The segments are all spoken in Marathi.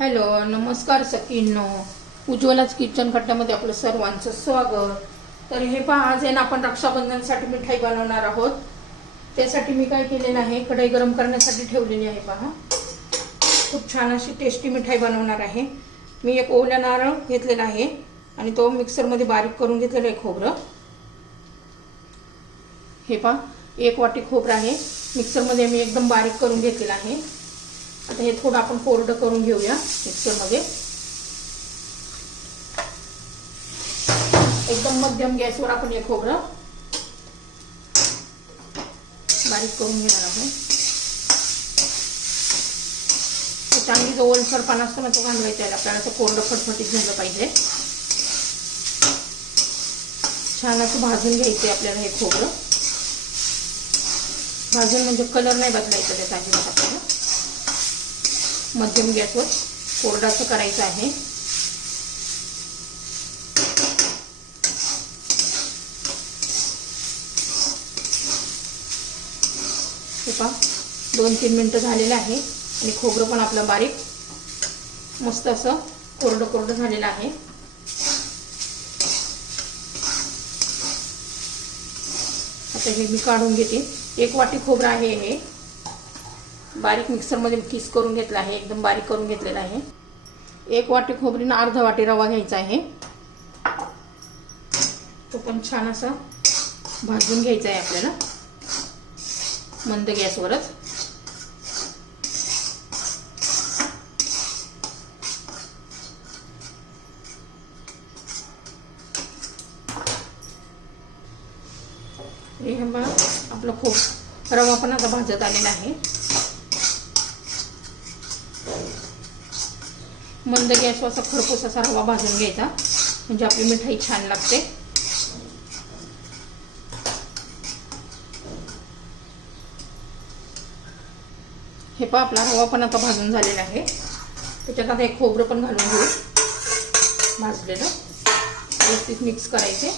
हॅलो नमस्कार सखींनो. उज्ज्वलाच किचन खड्ड्यामध्ये आपलं सर्वांचं स्वागत. तर हे पहा आज आहे ना आपण रक्षाबंधनसाठी मिठाई बनवणार आहोत. त्यासाठी मी काय केलेलं आहे कढई गरम करण्यासाठी ठेवलेली आहे पहा. खूप छान अशी टेस्टी मिठाई बनवणार आहे. मी एक ओल्या नारळ घेतलेला आहे आणि तो मिक्सरमध्ये बारीक करून घेतलेला आहे खोबरं. हे पहा एक वाटी खोबरं आहे. मिक्सरमध्ये मी एकदम बारीक करून घेतलेलं आहे. आता हे थोडं आपण कोरडं करून घेऊया मिक्सरमध्ये. एकदम मध्यम गॅसवर आपण हे खोबरं बारीक करून घेणार आहोत. चांगली जो ओलसरपणा असतो ना तो घालवायचा आहे. आपल्याला असं कोरडं फटफटीत झालं पाहिजे. छान असं भाजून घ्यायचं आहे आपल्याला हे खोबरं. भाजून म्हणजे कलर नाही बदलायचं त्याचा अजिबात आपल्याला. मध्यम गॅसवर कोरडाचं करायचं आहे. हे पहा दोन तीन मिनटं झालेलं आहे आणि खोबरं पण आपलं बारीक मस्त असं कोरडं कोरडं झालेलं आहे. आता हे मी काढून घेते. एक वाटी खोबरं आहे हे. बारीक मिक्सरमध्ये किस करून घेतला आहे एकदम बारीक करून घेतलेला आहे. एक वाटी खोबरीनं अर्धा वाटी रवा घ्यायचा आहे. तो पण छान असा भाजून घ्यायचा आहे आपल्याला. मंद गॅसवरच. हे बघा आपलं खूप रवा पण आता भाजत आलेला आहे. मंद गॅस असा खरपूस असा रवा भाजून घ्यायचा. म्हणजे आपली मिठाई छान लागते. हे पहा आपला रवा पण आता भाजून झालेला आहे. त्याच्यात आता एक खोबरं पण घालून घेऊ. भाजलेलं. व्यवस्थित मिक्स करायचे.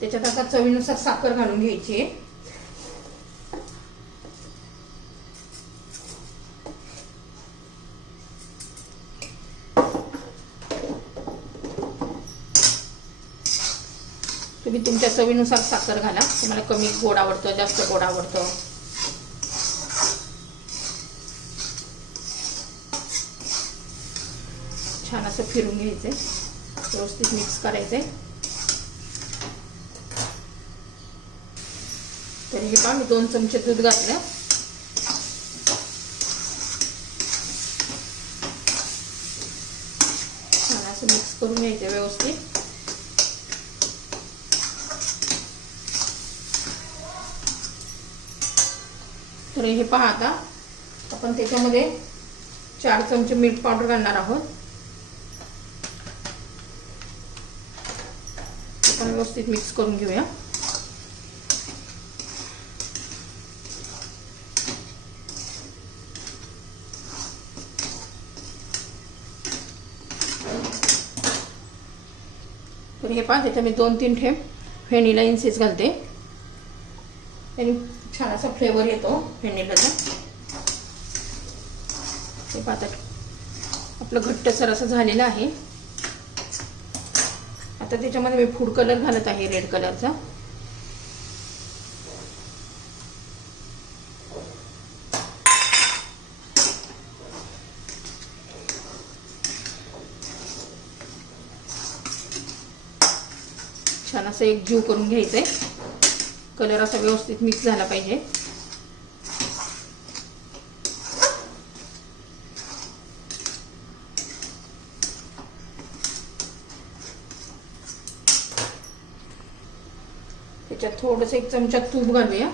त्याच्यात आता चवीनुसार साखर घालून घ्यायची आहे. तुम्ही तुमच्या चवीनुसार साखर घाला. तुम्हाला कमी गोड आवडतं जास्त गोड आवडतं. छान असं फिरून घ्यायचंय. व्यवस्थित मिक्स करायचंय. तर हे पहा मी दोन चमचे दूध घातलं. छान असं मिक्स करून घ्यायचं व्यवस्थित. तर हे पहा आता. आपण त्याच्यामध्ये चार चमचे मीठ पावडर घालणार आहोत. आपण व्यवस्थित मिक्स करून घेऊया. तर हे पहा त्याच्यात मी दोन तीन ठेप व्हॅनिला इन्सेस घालते. आणि छान असा फ्लेवर येतो व्हॅनिलाचा ते पाहता आपलं घट्टसर असं झालेलं आहे. आता त्याच्यामध्ये मी फूड कलर घालत आहे रेड कलरचा छान असं एक जीव करून घ्यायचंय. कलर असा व्यवस्थित मिक्स झाला पाहिजे. त्याच्यात थोडस एक चमचा तूप घालूया.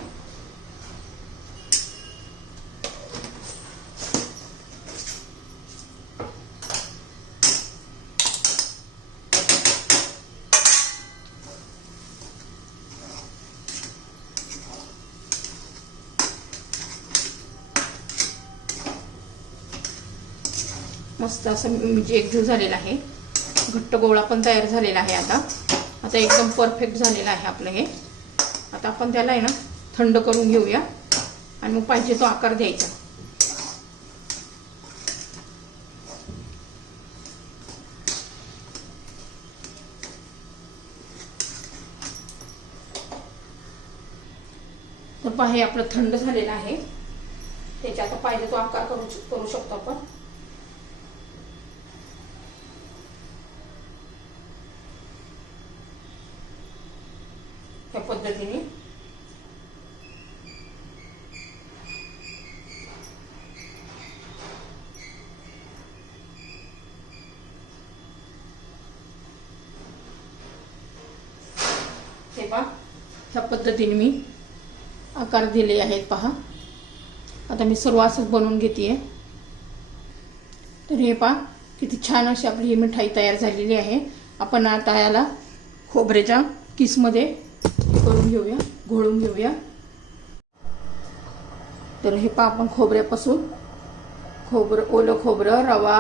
मस्त असं म्हणजे एकजीव झालेला आहे. घट्ट गोळा पण तयार झालेला आहे आता. आता एकदम परफेक्ट झालेलं आहे आपलं हे. आता आपण त्याला आहे ना थंड करून घेऊया. आणि मग पाहिजे तो आकार द्यायचा. तर पाहे आपलं थंड झालेलं आहे. त्याच्या आता पाहिजे तो आकार करू करू शकतो आपण. त्या पद्धतीने. हे पहा ह्या पद्धतीने मी आकार दिले आहेत पहा. आता मी सर्व असंच बनवून घेते तर हे पहा किती छान अशी आपली ही मिठाई तयार झालेली आहे. आपण आता याला खोबऱ्याच्या किसमध्ये हे करून घेऊया घोळून घेऊया. तर हे पहा आपण खोबऱ्यापासून. खोबरं ओलं खोबरं रवा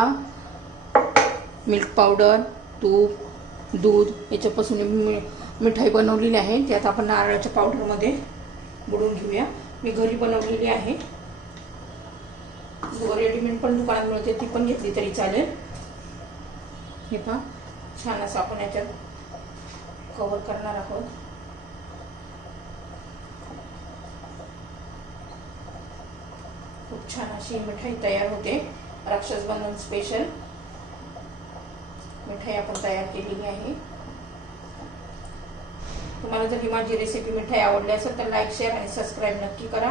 मिल्क पावडर तूप दूध याच्यापासून मी मिठाई बनवलेली आहे. त्यात आपण नारळाच्या पावडरमध्ये बुडवून घेऊया. मी घरी बनवलेली आहे. रेडीमेड पण दुकानात मिळते ती पण घेतली तरी चालेल. हे पहा छान असं आपण याच्यात कवर करणार आहोत. खूप छान अशी मिठाई तयार होते. राक्षस बंधन स्पेशल मिठाई आपण तयार केलेली आहे. तुम्हाला जर ही माझी रेसिपी मिठाई आवडली असेल तर लाईक शेअर आणि सबस्क्राईब नक्की करा.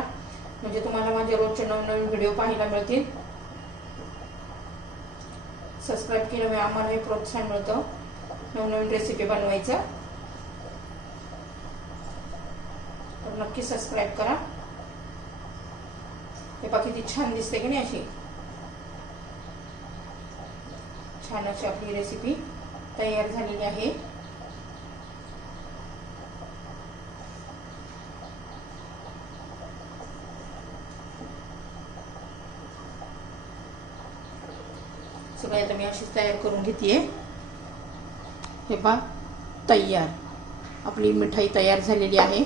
म्हणजे तुम्हाला माझे रोजचे नवनवीन व्हिडिओ पाहायला मिळतील. सबस्क्राईब केल्यामुळे आम्हालाही प्रोत्साहन मिळतं. नवनवीन रेसिपी बनवायचं. तर नक्की सबस्क्राईब करा. हे पहा किती छान दिसते की नाही अशी? छान अशी आपली रेसिपी तयार झालेली आहे. सगळ्या आता मी अशीच तयार करून घेते हे पहा तयार. आपली मिठाई तयार झालेली आहे.